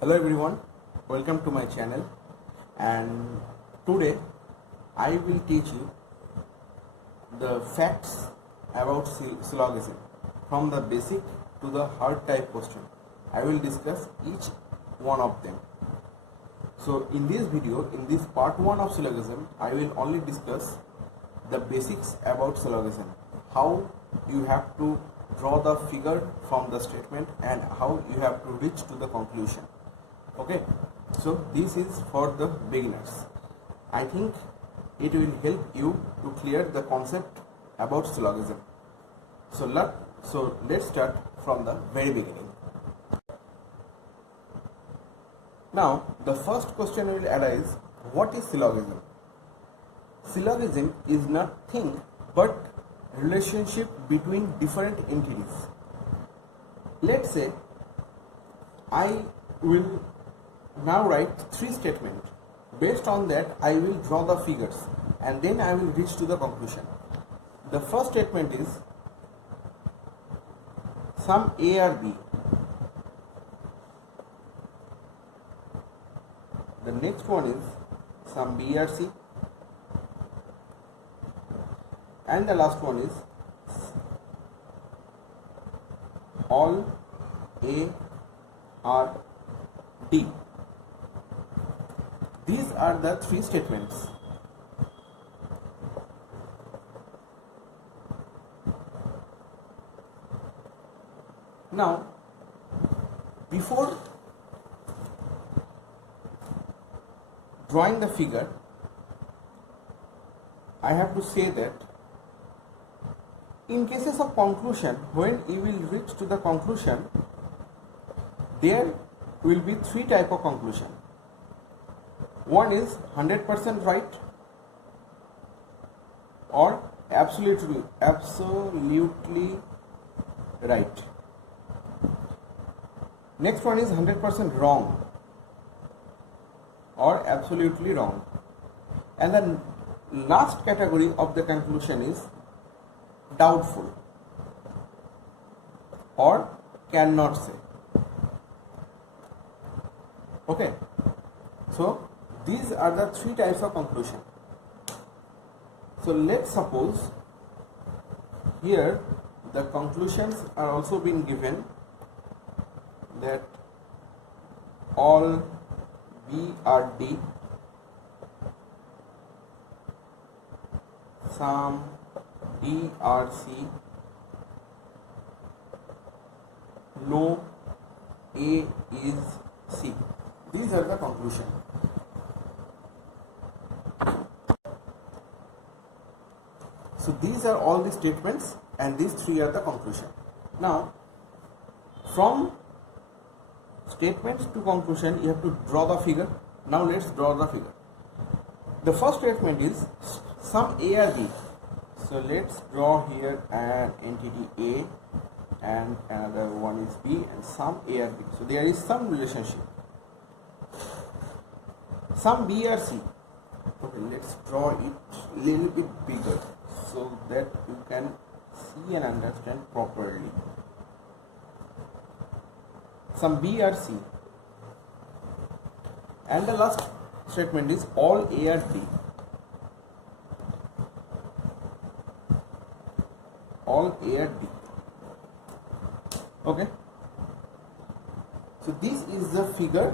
Hello everyone, welcome to my channel, and today I will teach you the facts about syllogism from the basic to the hard type question. I will discuss each one of them. So in this video, in this part 1 of syllogism, I will only discuss the basics about syllogism, how you have to draw the figure from the statement and how you have to reach to the conclusion. Okay, so this is for the beginners. I think it will help you to clear the concept about syllogism. So let's start from the very beginning. Now the first question will arise, what is syllogism? Syllogism is nothing but relationship between different entities. Let's say I will now write 3 statements. Based on that, I will draw the figures and then I will reach to the conclusion. The first statement is sum A or B. The next one is sum B or C. And the last one is all A or D. These are the 3 statements. Now, before drawing the figure, I have to say that in cases of conclusion, when you will reach to the conclusion, there will be 3 types of conclusion. One is 100% right or absolutely right. Next one is 100% wrong or absolutely wrong. And the last category of the conclusion is doubtful or cannot say. Okay, so these are the 3 types of conclusion. So let's suppose here the conclusions are also being given that all B or D, sum D or C, no A is C. These are the conclusion. So these are all the statements and these 3 are the conclusion. Now from statements to conclusion you have to draw the figure. Now let's draw the figure. The first statement is sum A or B. So let's draw here an entity A and another one is B and sum A or B. So there is some relationship. Sum B or C. Okay, let's draw it a little bit bigger so that you can see and understand properly. Sum B or C. And the last statement is all A or D. All A or D. Okay. So this is the figure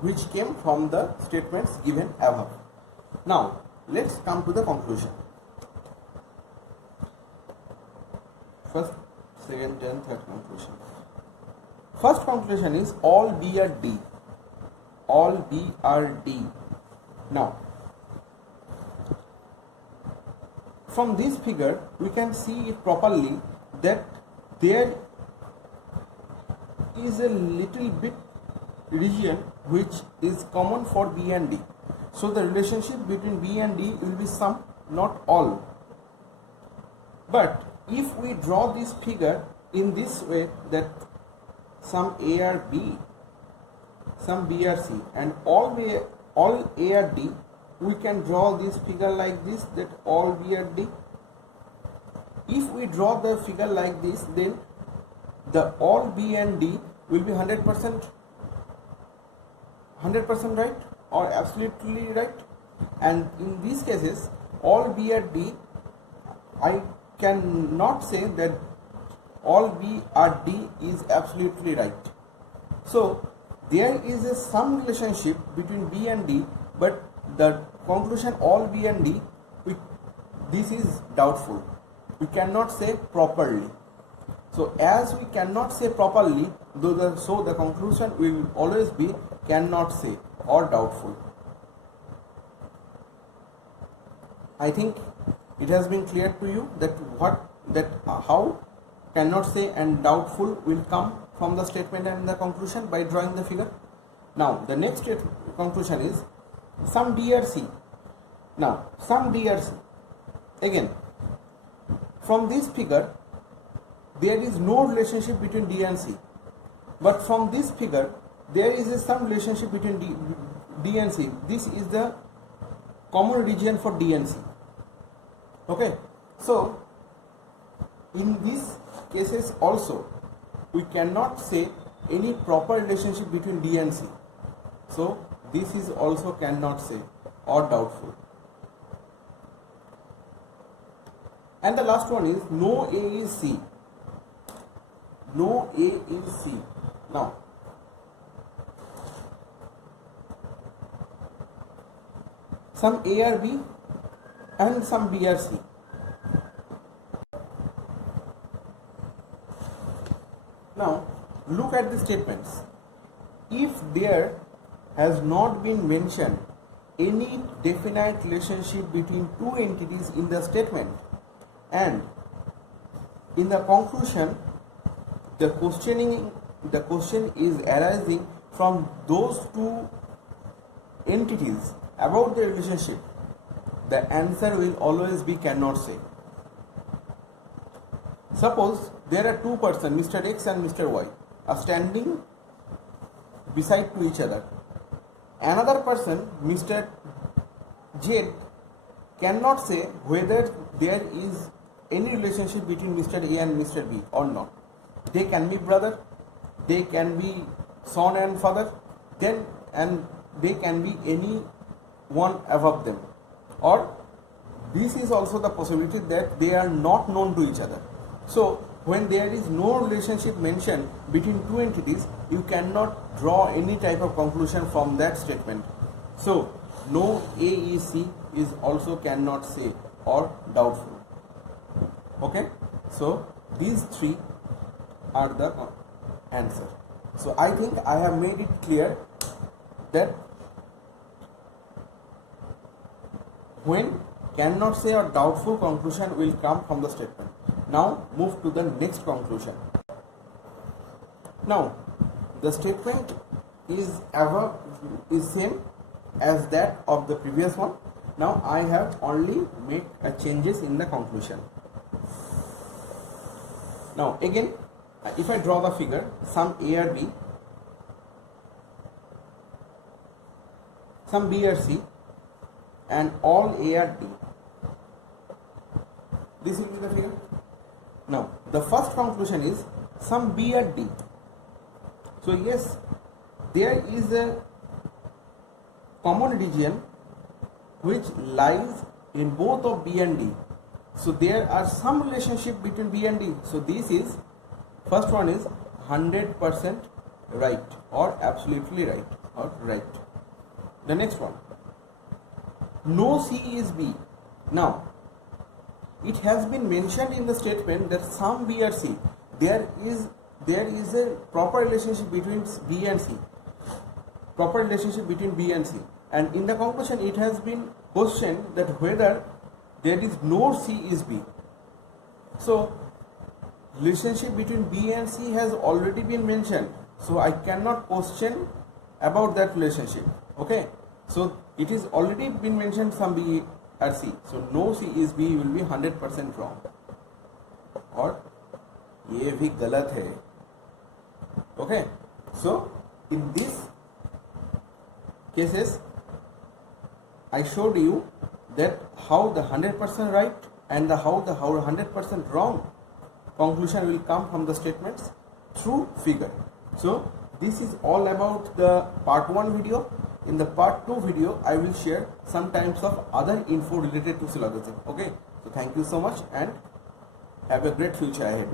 which came from the statements given above. Now let's come to the conclusion. First, second, and third conclusion. First conclusion is all B or D. All B or D. Now, from this figure, we can see it properly that there is a little bit region which is common for B and D. So the relationship between B and D will be sum, not all. But if we draw this figure in this way, that sum A or B, sum B or C, and all A or D, we can draw this figure like this, that all B or D. If we draw the figure like this, then the all B and D will be 100% 100% right or absolutely right, and in these cases all B are D, I cannot say that all B are D is absolutely right. So there is some relationship between B and D, but the conclusion all B and D, this is doubtful. We cannot say properly. So as we cannot say properly, so the conclusion will always be cannot say or doubtful. I think it has been clear to you that how cannot say and doubtful will come from the statement and the conclusion by drawing the figure. Now the next conclusion is some D or C. Now some D or C. Again, from this figure there is no relationship between D and C, but from this figure there is some relationship between D and C. This is the common region for D and C. Okay, so in these cases also we cannot say any proper relationship between D and C. So this is also cannot say or doubtful. And the last one is no A is C. No A is C. Now some A are B and some B are C. Now look at the statements. If there has not been mentioned any definite relationship between two entities in the statement, and in the conclusion the question is arising from those two entities about the relationship, the answer will always be cannot say. Suppose there are two persons, Mr. X and Mr. Y, are standing beside to each other. Another person, Mr. Z, cannot say whether there is any relationship between Mr. A and Mr. B or not. They can be brother, they can be son and father, and they can be any one above them, or this is also the possibility that they are not known to each other. So when there is no relationship mentioned between two entities, you cannot draw any type of conclusion from that statement. So no A is C is also cannot say or doubtful. Okay, so these three are the answer. So I think I have made it clear that when cannot say or doubtful conclusion will come from the statement. Now move to the next conclusion. Now the statement is same as that of the previous one. Now I have only made changes in the conclusion. Now again, if I draw the figure, some A or B, some B or C, and all A or D. This will be the figure. Now the first conclusion is some B or D. So yes, there is a common region which lies in both of B and D. So there are some relationship between B and D. So this is, first one is 100% right or absolutely right or right. The next one, no C is B. Now it has been mentioned in the statement that some B or C, there is a proper relationship between B and C, proper relationship between B and C, and in the conclusion it has been questioned that whether there is no C is B. So relationship between B and C has already been mentioned, so I cannot question about that relationship. Okay, so it is already been mentioned some B or C, so no C is B will be 100% wrong, और ये भी गलत है. Okay, so in these cases I showed you that how the 100% right and how 100% wrong conclusion will come from the statements through figure. So this is all about the part 1 video. in the part 2 video I will share some types of other info related to syllogism. Okay, so thank you so much and have a great future ahead.